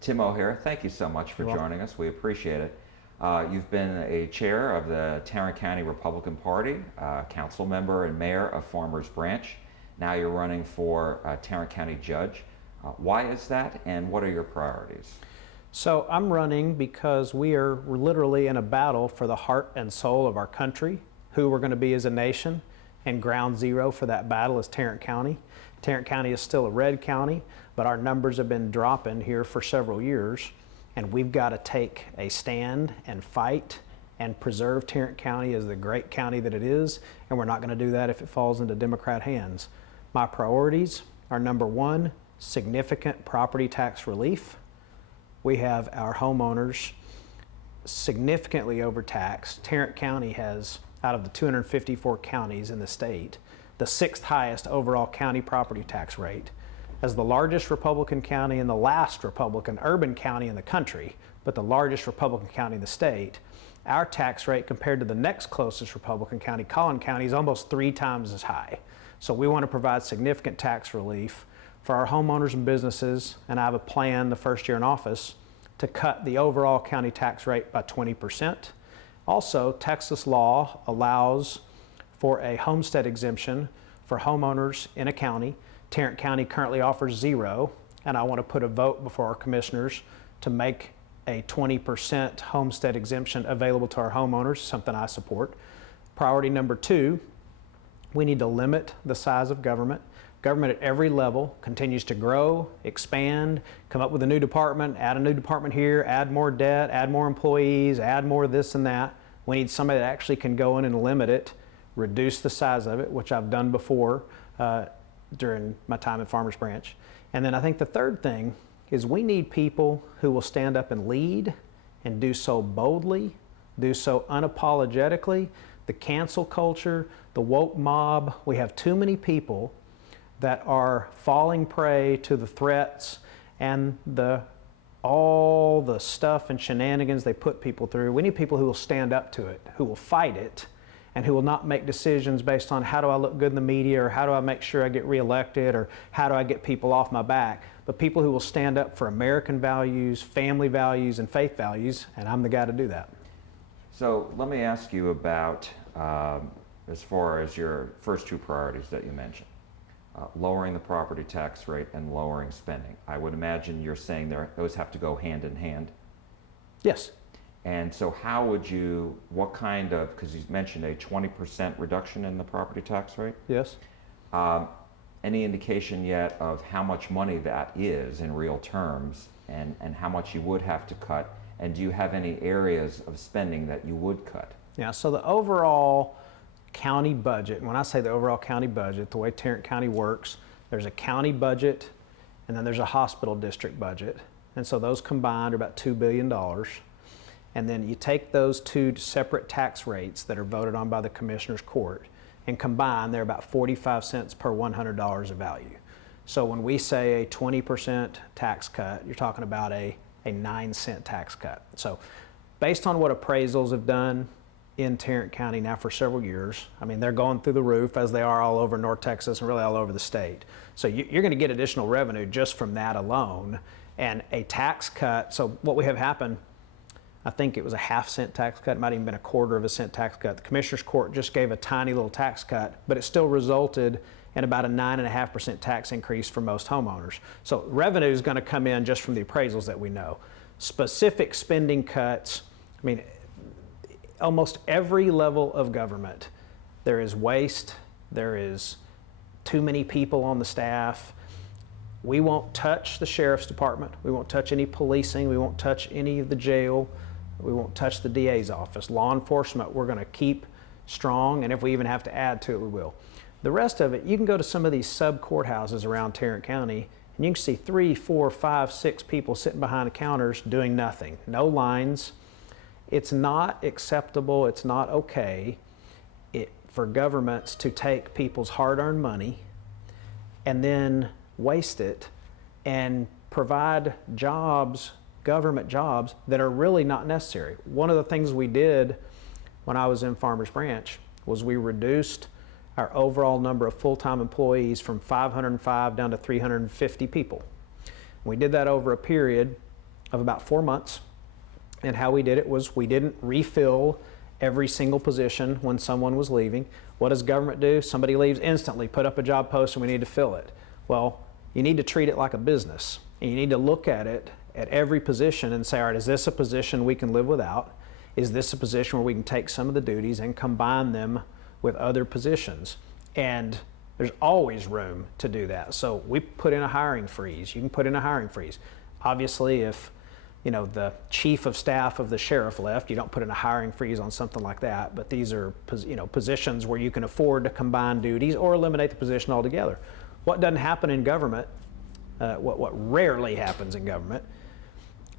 Tim O'Hare, thank you so much for joining us. We appreciate it. You've been a chair of the Tarrant County Republican Party, council member and mayor of Farmers Branch. Now you're running for Tarrant County Judge. Why is that, and what are your priorities? So I'm running because we're literally in a battle for the heart and soul of our country, who we're going to be as a nation, and ground zero for that battle is Tarrant County. Tarrant County is still a red county, but our numbers have been dropping here for several years, and we've got to take a stand and fight and preserve Tarrant County as the great county that it is, and we're not going to do that if it falls into Democrat hands. My priorities are: number one, significant property tax relief. We have our homeowners significantly overtaxed. Tarrant County has, out of the 254 counties in the state, the 6th highest overall county property tax rate. As the largest Republican county and the last Republican urban county in the country, but the largest Republican county in the state, our tax rate compared to the next closest Republican county, Collin County, is almost 3 times as high. So we want to provide significant tax relief for our homeowners and businesses, and I have a plan the first year in office to cut the overall county tax rate by 20%. Also, Texas law allows for a homestead exemption for homeowners in a county. Tarrant County currently offers 0, and I want to put a vote before our commissioners to make a 20% homestead exemption available to our homeowners, something I support. Priority number 2, we need to limit the size of government. Government at every level continues to grow, expand, come up with a new department, add a new department here, add more debt, add more employees, add more this and that. We need somebody that actually can go in and limit it, reduce the size of it, which I've done before during my time at Farmers Branch. And then I think the third thing is we need people who will stand up and lead and do so boldly, do so unapologetically. The cancel culture, the woke mob, we have too many people that are falling prey to the threats and all the stuff and shenanigans they put people through. We need people who will stand up to it, who will fight it, and who will not make decisions based on how do I look good in the media, or how do I make sure I get reelected, or how do I get people off my back, but people who will stand up for American values, family values, and faith values, and I'm the guy to do that. So let me ask you about, as far as your first 2 priorities that you mentioned. Lowering the property tax rate and lowering spending. I would imagine you're saying those have to go hand in hand. Yes. And so how would you, what kind of, because you mentioned a 20% reduction in the property tax rate? Yes. Any indication yet of how much money that is in real terms, and how much you would have to cut? And do you have any areas of spending that you would cut? Yeah, so the overall county budget, and when I say the overall county budget, the way Tarrant County works, there's a county budget and then there's a hospital district budget. And so those combined are about $2 billion. And then you take those 2 separate tax rates that are voted on by the Commissioner's Court, and combined, they're about 45 cents per $100 of value. So when we say a 20% tax cut, you're talking about a 9-cent tax cut. So based on what appraisals have done in Tarrant County now for several years, I mean, they're going through the roof, as they are all over North Texas and really all over the state. So you're going to get additional revenue just from that alone. And a tax cut, so what we have happen, I think it was a half-cent tax cut, it might have even been a 1/4 cent tax cut. The Commissioner's Court just gave a tiny little tax cut, but it still resulted in about a 9.5% tax increase for most homeowners. So revenue is going to come in just from the appraisals that we know. Specific spending cuts, I mean, almost every level of government, there is waste, there is too many people on the staff. We won't touch the sheriff's department, we won't touch any policing, we won't touch any of the jail, we won't touch the DA's office. Law enforcement, we're going to keep strong, and if we even have to add to it, we will. The rest of it, you can go to some of these sub-courthouses around Tarrant County, and you can see 3, 4, 5, 6 people sitting behind the counters doing nothing, no lines. It's not acceptable, it's not okay for governments to take people's hard-earned money and then waste it and provide jobs, government jobs, that are really not necessary. One of the things we did when I was in Farmers Branch was we reduced our overall number of full-time employees from 505 down to 350 people. We did that over a period of about 4 months. And how we did it was we didn't refill every single position when someone was leaving. What does government do? Somebody leaves instantly, put up a job post and we need to fill it. Well, you need to treat it like a business. And you need to look at it at every position and say, all right, is this a position we can live without? Is this a position where we can take some of the duties and combine them with other positions? And there's always room to do that. So we put in a hiring freeze. You can put in a hiring freeze. Obviously, if the chief of staff of the sheriff left, you don't put in a hiring freeze on something like that. But these are positions where you can afford to combine duties or eliminate the position altogether. What doesn't happen in government, what rarely happens in government,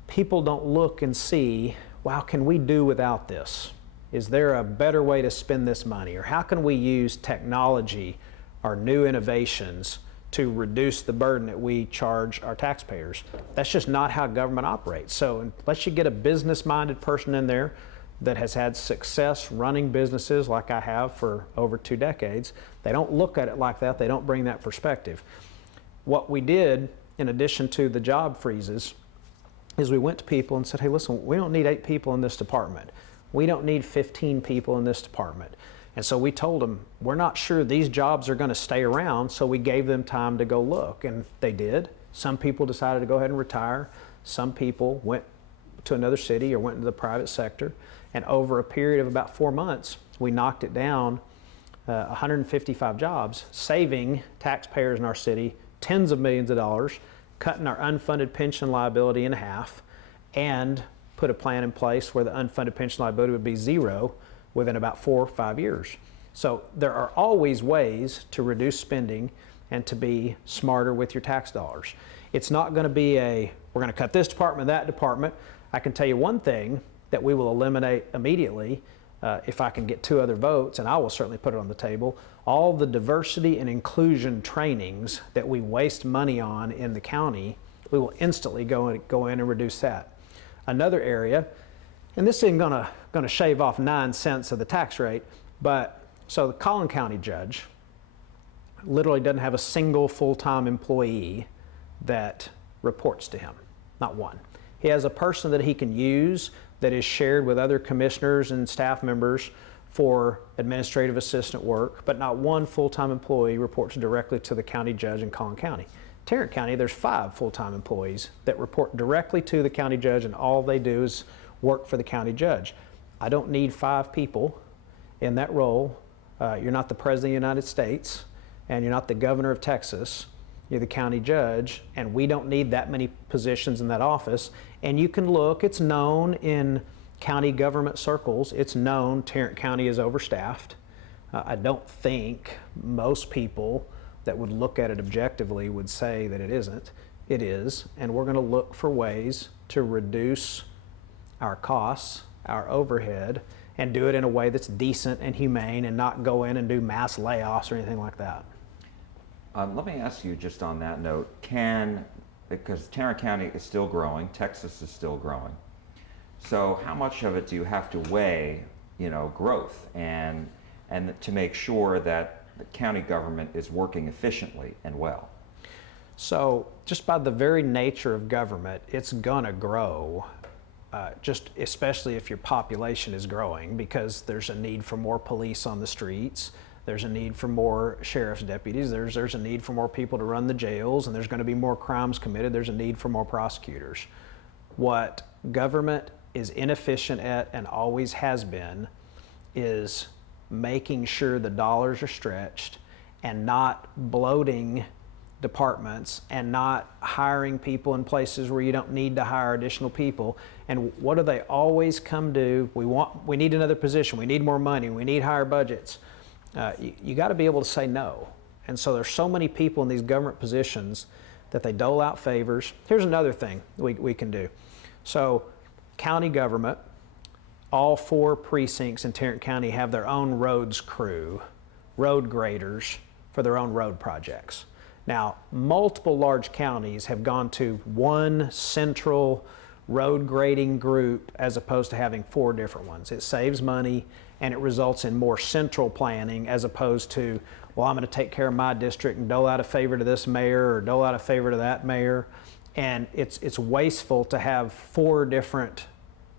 people don't look and see, wow, can we do without this? Is there a better way to spend this money? Or how can we use technology or new innovations to reduce the burden that we charge our taxpayers? That's just not how government operates. So unless you get a business-minded person in there that has had success running businesses like I have for over 2 decades, they don't look at it like that. They don't bring that perspective. What we did, in addition to the job freezes, is we went to people and said, hey, listen, we don't need 8 people in this department. We don't need 15 people in this department. And so we told them, we're not sure these jobs are going to stay around, so we gave them time to go look, and they did. Some people decided to go ahead and retire. Some people went to another city or went into the private sector, and over a period of about 4 months, we knocked it down 155 jobs, saving taxpayers in our city tens of millions of dollars, cutting our unfunded pension liability in half, and put a plan in place where the unfunded pension liability would be zero within about 4 or 5 years. So there are always ways to reduce spending and to be smarter with your tax dollars. It's not going to be we're going to cut this department, that department. I can tell you one thing that we will eliminate immediately if I can get 2 other votes, and I will certainly put it on the table. All the diversity and inclusion trainings that we waste money on in the county, we will instantly go in and reduce that. Another area, and this isn't going to shave off 9 cents of the tax rate, but so the Collin County judge literally doesn't have a single full-time employee that reports to him, not one. He has a person that he can use that is shared with other commissioners and staff members for administrative assistant work, but not one full-time employee reports directly to the county judge in Collin County. Tarrant County, there's 5 full-time employees that report directly to the county judge, and all they do is work for the county judge. I don't need 5 people in that role. You're not the President of the United States, and you're not the Governor of Texas. You're the county judge, and we don't need that many positions in that office. And you can look, it's known in county government circles, it's known Tarrant County is overstaffed. I don't think most people that would look at it objectively would say that it isn't. It is, and we're going to look for ways to reduce our costs, our overhead, and do it in a way that's decent and humane and not go in and do mass layoffs or anything like that. Let me ask you just on that note, because Tarrant County is still growing, Texas is still growing, so how much of it do you have to weigh, growth and to make sure that the county government is working efficiently and well? So just by the very nature of government, it's gonna grow, just especially if your population is growing, because there's a need for more police on the streets, there's a need for more sheriff's deputies, there's a need for more people to run the jails, and there's going to be more crimes committed, there's a need for more prosecutors. What government is inefficient at and always has been is making sure the dollars are stretched and not bloating departments and not hiring people in places where you don't need to hire additional people. And what do they always come to? We need another position, we need more money, we need higher budgets. You got to be able to say no. And so there's so many people in these government positions that they dole out favors. Here's another thing we can do. So county government, all 4 precincts in Tarrant County have their own roads crew, road graders for their own road projects. Now, multiple large counties have gone to one central road grading group as opposed to having 4 different ones. It saves money and it results in more central planning as opposed to, well, I'm going to take care of my district and dole out a favor to this mayor or dole out a favor to that mayor. And it's wasteful to have 4 different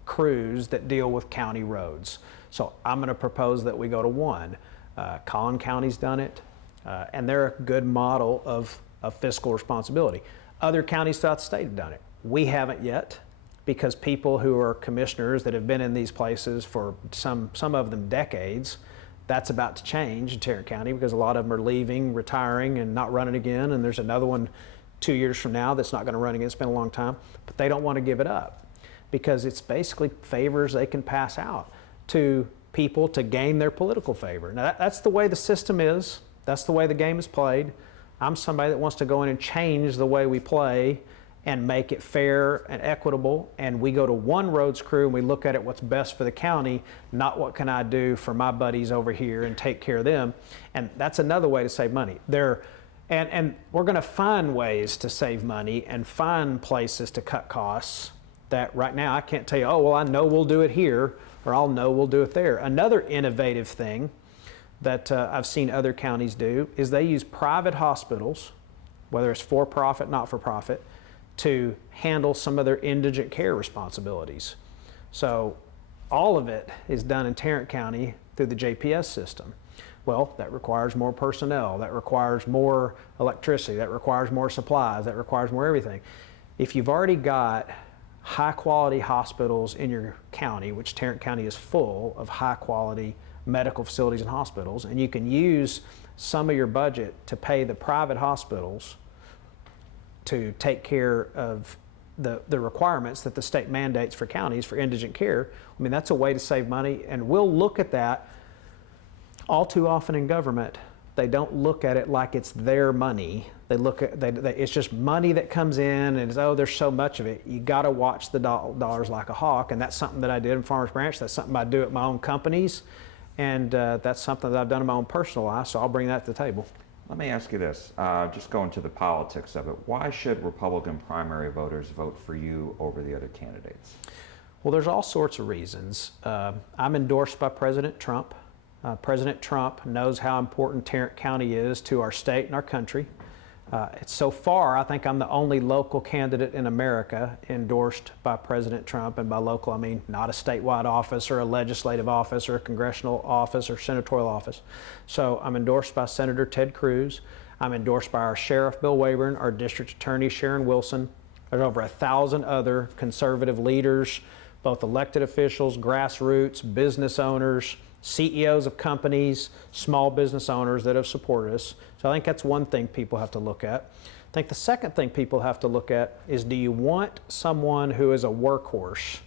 crews that deal with county roads. So I'm going to propose that we go to 1. Collin County's done it, and they're a good model of fiscal responsibility. Other counties throughout the state have done it. We haven't yet, because people who are commissioners that have been in these places for some of them decades, that's about to change in Tarrant County, because a lot of them are leaving, retiring, and not running again, and there's another one 2 years from now that's not going to run again. It's been a long time, but they don't want to give it up, because it's basically favors they can pass out to people to gain their political favor. Now that's the way the system is. That's the way the game is played. I'm somebody that wants to go in and change the way we play and make it fair and equitable, and we go to 1 roads crew and we look at it what's best for the county, not what can I do for my buddies over here and take care of them. And that's another way to save money. And we're going to find ways to save money and find places to cut costs that right now I can't tell you, oh, well, I know we'll do it here, or I'll know we'll do it there. Another innovative thing that I've seen other counties do is they use private hospitals, whether it's for-profit, not-for-profit, to handle some of their indigent care responsibilities. So all of it is done in Tarrant County through the JPS system. Well, that requires more personnel, that requires more electricity, that requires more supplies, that requires more everything. If you've already got high quality hospitals in your county, which Tarrant County is full of high quality medical facilities and hospitals, and you can use some of your budget to pay the private hospitals to take care of the requirements that the state mandates for counties for indigent care. I mean, that's a way to save money, and we'll look at that. All too often in government, they don't look at it like it's their money. They look at it's just money that comes in, and it's, oh, there's so much of it. You got to watch the dollars like a hawk, and that's something that I did in Farmers Branch. That's something I do at my own companies, and that's something that I've done in my own personal life. So I'll bring that to the table. Let me ask you this, just going to the politics of it. Why should Republican primary voters vote for you over the other candidates? Well, there's all sorts of reasons. I'm endorsed by President Trump. President Trump knows how important Tarrant County is to our state and our country. So far, I think I'm the only local candidate in America endorsed by President Trump, and by local I mean not a statewide office or a legislative office or a congressional office or senatorial office. So I'm endorsed by Senator Ted Cruz. I'm endorsed by our Sheriff Bill Wayburn, our District Attorney Sharon Wilson. There's over 1,000 other conservative leaders, both elected officials, grassroots, business owners, CEOs of companies, small business owners that have supported us. So I think that's one thing people have to look at. I think the second thing people have to look at is, do you want someone who is a workhorse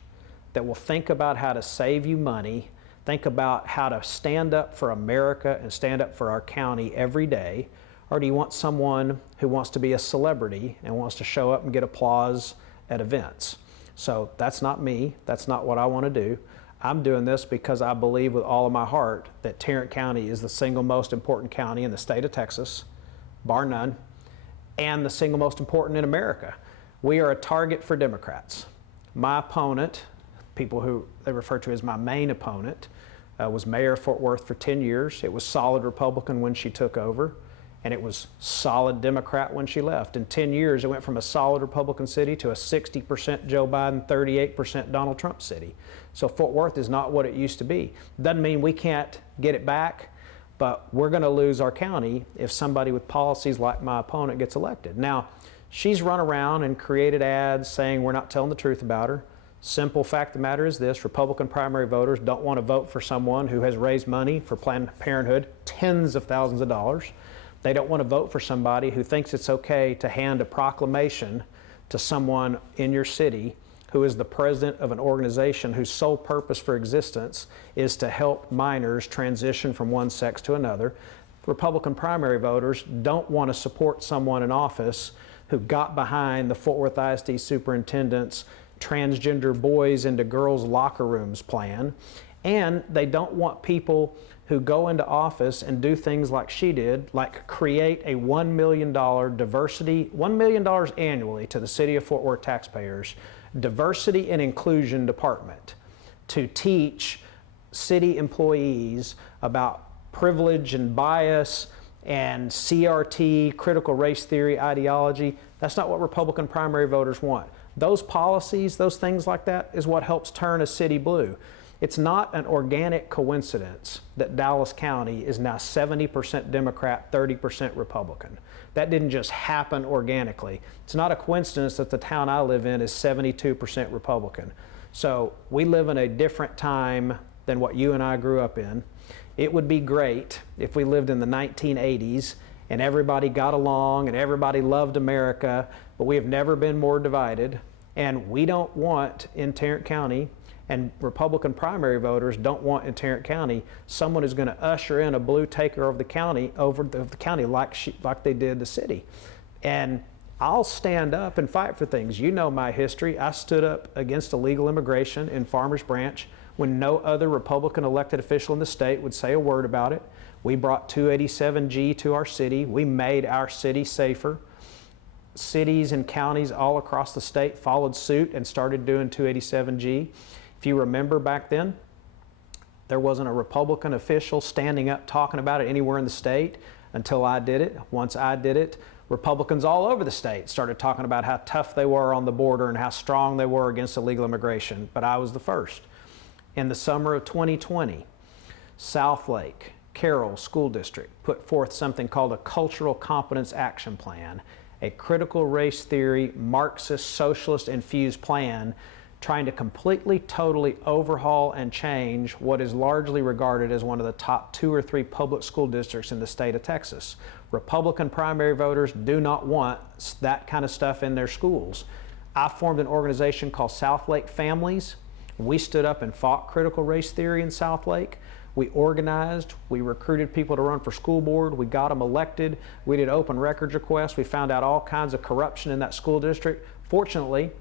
that will think about how to save you money, think about how to stand up for America and stand up for our county every day? Or do you want someone who wants to be a celebrity and wants to show up and get applause at events? So that's not me. That's not what I want to do. I'm doing this because I believe with all of my heart that Tarrant County is the single most important county in the state of Texas, bar none, and the single most important in America. We are a target for Democrats. My opponent, people who they refer to as my main opponent, was mayor of Fort Worth for 10 years. It was solid Republican when she took over, and it was solid Democrat when she left. In 10 years, it went from a solid Republican city to a 60% Joe Biden, 38% Donald Trump city. So Fort Worth is not what it used to be. Doesn't mean we can't get it back, but we're going to lose our county if somebody with policies like my opponent gets elected. Now, she's run around and created ads saying we're not telling the truth about her. Simple fact of the matter is this: Republican primary voters don't want to vote for someone who has raised money for Planned Parenthood, tens of thousands of dollars. They don't want to vote for somebody who thinks it's okay to hand a proclamation to someone in your city who is the president of an organization whose sole purpose for existence is to help minors transition from one sex to another. Republican primary voters don't want to support someone in office who got behind the Fort Worth ISD superintendent's transgender boys into girls' locker rooms plan. And they don't want people who go into office and do things like she did, like create a $1 million diversity, $1 million annually to the city of Fort Worth taxpayers, diversity and inclusion department to teach city employees about privilege and bias and CRT, critical race theory, ideology. That's not what Republican primary voters want. Those policies, those things like that, is what helps turn a city blue. It's not an organic coincidence that Dallas County is now 70% Democrat, 30% Republican. That didn't just happen organically. It's not a coincidence that the town I live in is 72% Republican. So we live in a different time than what you and I grew up in. It would be great if we lived in the 1980s and everybody got along and everybody loved America, but we have never been more divided. And we don't want in Tarrant County, and Republican primary voters don't want in Tarrant County, someone who's going to usher in a blue takeover of the county like they did the city. And I'll stand up and fight for things. You know my history. I stood up against illegal immigration in Farmers Branch when no other Republican elected official in the state would say a word about it. We brought 287G to our city. We made our city safer. Cities and counties all across the state followed suit and started doing 287G. If you remember back then, there wasn't a Republican official standing up talking about it anywhere in the state until I did it. Once I did it, Republicans all over the state started talking about how tough they were on the border and how strong they were against illegal immigration, but I was the first. In the summer of 2020, Southlake, Carroll School District put forth something called a Cultural Competence Action Plan, a critical race theory, Marxist, socialist infused plan trying to completely, totally overhaul and change what is largely regarded as one of the top 2 or 3 public school districts in the state of Texas. Republican primary voters do not want that kind of stuff in their schools. I formed an organization called Southlake Families. We stood up and fought critical race theory in Southlake. We organized, we recruited people to run for school board, we got them elected, we did open records requests, we found out all kinds of corruption in that school district. Fortunately,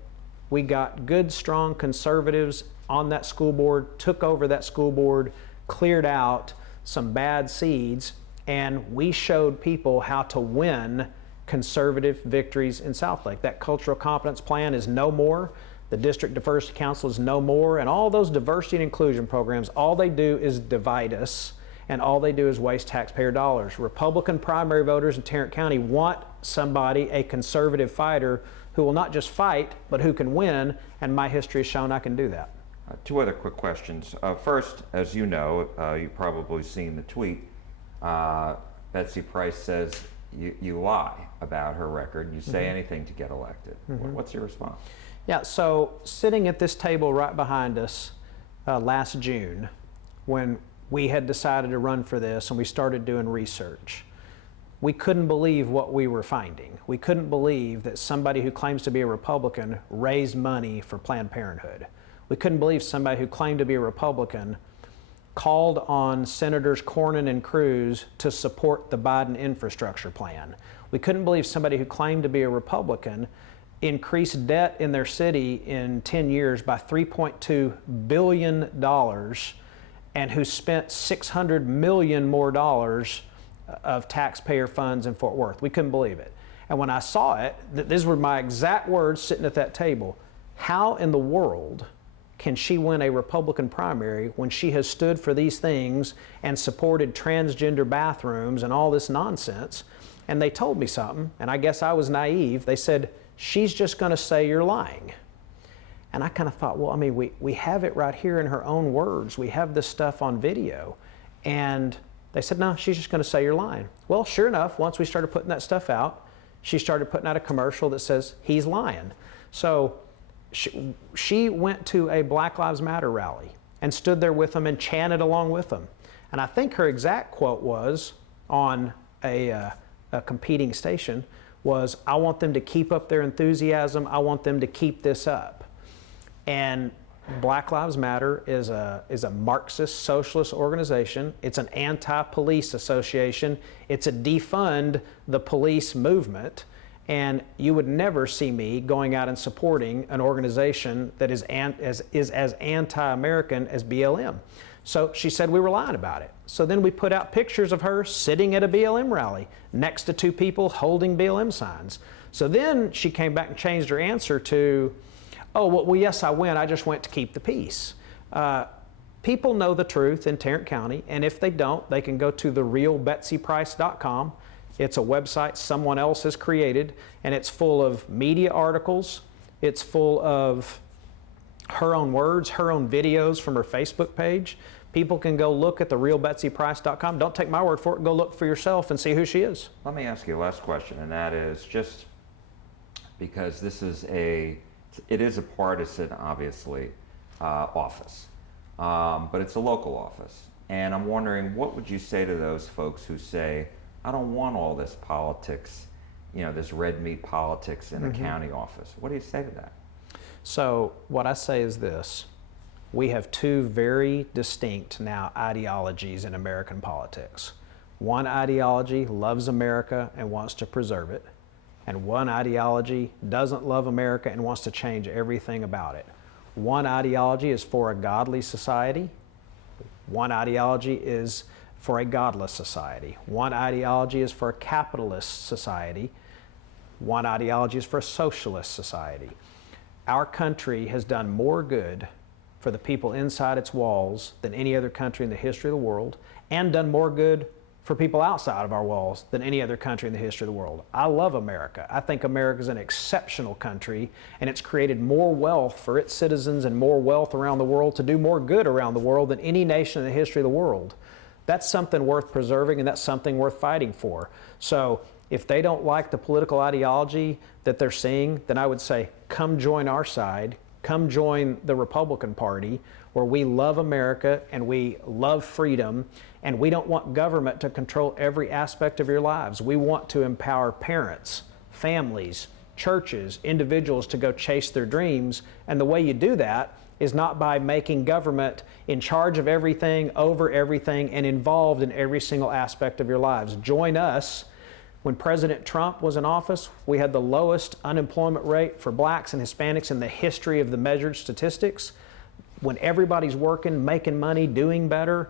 we got good, strong conservatives on that school board, took over that school board, cleared out some bad seeds, and we showed people how to win conservative victories in Southlake. That cultural competence plan is no more. The district diversity council is no more, and all those diversity and inclusion programs, all they do is divide us, and all they do is waste taxpayer dollars. Republican primary voters in Tarrant County want somebody, a conservative fighter, who will not just fight, but who can win, and my history has shown I can do that. 2 other quick questions. First, as you know, you've probably seen the tweet. Betsy Price says you lie about her record. You say anything to get elected. What's your response? Yeah, so sitting at this table right behind us last June, when we had decided to run for this and we started doing research, we couldn't believe what we were finding. We couldn't believe that somebody who claims to be a Republican raised money for Planned Parenthood. We couldn't believe somebody who claimed to be a Republican called on Senators Cornyn and Cruz to support the Biden infrastructure plan. We couldn't believe somebody who claimed to be a Republican increased debt in their city in 10 years by $3.2 billion and who spent $600 million more of taxpayer funds in Fort Worth. We couldn't believe it. And when I saw it, these were my exact words sitting at that table. How in the world can she win a Republican primary when she has stood for these things and supported transgender bathrooms and all this nonsense? And they told me something, and I guess I was naive. They said, she's just going to say you're lying. And I kind of thought, well, I mean, we have it right here in her own words. We have this stuff on video. And they said, no, she's just going to say you're lying. Well, sure enough, once we started putting that stuff out, she started putting out a commercial that says he's lying. So she went to a Black Lives Matter rally and stood there with them and chanted along with them. And I think her exact quote was on a competing station was, I want them to keep up their enthusiasm. I want them to keep this up. And Black Lives Matter is a Marxist socialist organization. It's an anti-police association. It's a defund the police movement. And you would never see me going out and supporting an organization that is as anti-American as BLM. So she said we were lying about it. So then we put out pictures of her sitting at a BLM rally next to 2 people holding BLM signs. So then she came back and changed her answer to, oh, well, yes, I went. I just went to keep the peace. People know the truth in Tarrant County, and if they don't, they can go to therealbetsyprice.com. It's a website someone else has created, and it's full of media articles. It's full of her own words, her own videos from her Facebook page. People can go look at therealbetsyprice.com. Don't take my word for it. Go look for yourself and see who she is. Let me ask you a last question, and that is just because it is a partisan, obviously, office, but it's a local office. And I'm wondering, what would you say to those folks who say, I don't want all this politics, this red meat politics in the county office? What do you say to that? So what I say is this. We have two very distinct now ideologies in American politics. One ideology loves America and wants to preserve it, and one ideology doesn't love America and wants to change everything about it. One ideology is for a godly society. One ideology is for a godless society. One ideology is for a capitalist society. One ideology is for a socialist society. Our country has done more good for the people inside its walls than any other country in the history of the world, and done more good for people outside of our walls than any other country in the history of the world. I love America. I think America is an exceptional country, and it's created more wealth for its citizens and more wealth around the world to do more good around the world than any nation in the history of the world. That's something worth preserving, and that's something worth fighting for. So if they don't like the political ideology that they're seeing, then I would say, come join our side. Come join the Republican Party, where we love America and we love freedom, and we don't want government to control every aspect of your lives. We want to empower parents, families, churches, individuals to go chase their dreams, and the way you do that is not by making government in charge of everything, over everything, and involved in every single aspect of your lives. Join us. When President Trump was in office, we had the lowest unemployment rate for blacks and Hispanics in the history of the measured statistics. When everybody's working, making money, doing better,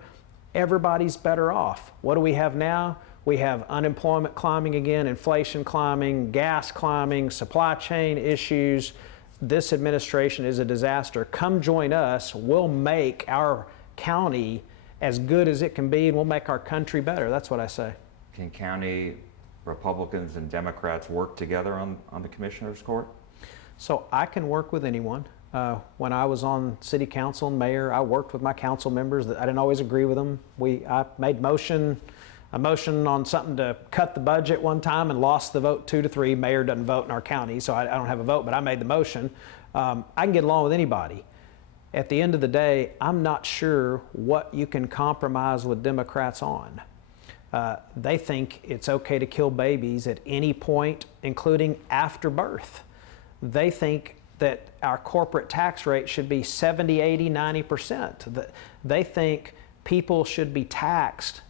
everybody's better off. What do we have now? We have unemployment climbing again, inflation climbing, gas climbing, supply chain issues. This administration is a disaster. Come join us. We'll make our county as good as it can be, and we'll make our country better. That's what I say. Can county Republicans and Democrats work together on the commissioner's court? So I can work with anyone. When I was on city council and mayor, I worked with my council members. I didn't always agree with them. I made a motion on something to cut the budget one time and lost the vote 2-3. Mayor doesn't vote in our county, so I don't have a vote, but I made the motion. I can get along with anybody. At the end of the day, I'm not sure what you can compromise with Democrats on. They think it's okay to kill babies at any point, including after birth. They think that our corporate tax rate should be 70, 80, 90%. They think people should be taxed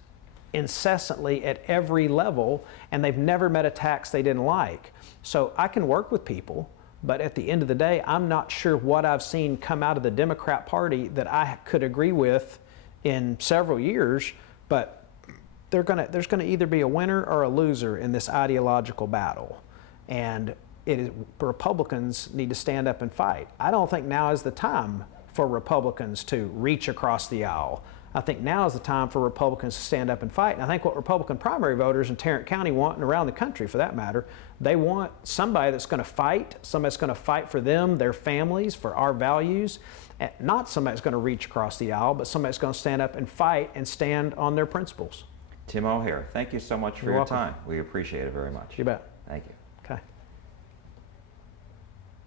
incessantly at every level, and they've never met a tax they didn't like. So I can work with people, but at the end of the day, I'm not sure what I've seen come out of the Democrat Party that I could agree with in several years, but there's going to either be a winner or a loser in this ideological battle. And Republicans need to stand up and fight. I don't think now is the time for Republicans to reach across the aisle. I think now is the time for Republicans to stand up and fight. And I think what Republican primary voters in Tarrant County want, and around the country for that matter, they want somebody that's going to fight, somebody that's going to fight for them, their families, for our values. Not somebody that's going to reach across the aisle, but somebody that's going to stand up and fight and stand on their principles. Tim O'Hare, thank you so much for your welcome. time. We appreciate it very much. You bet. Thank you.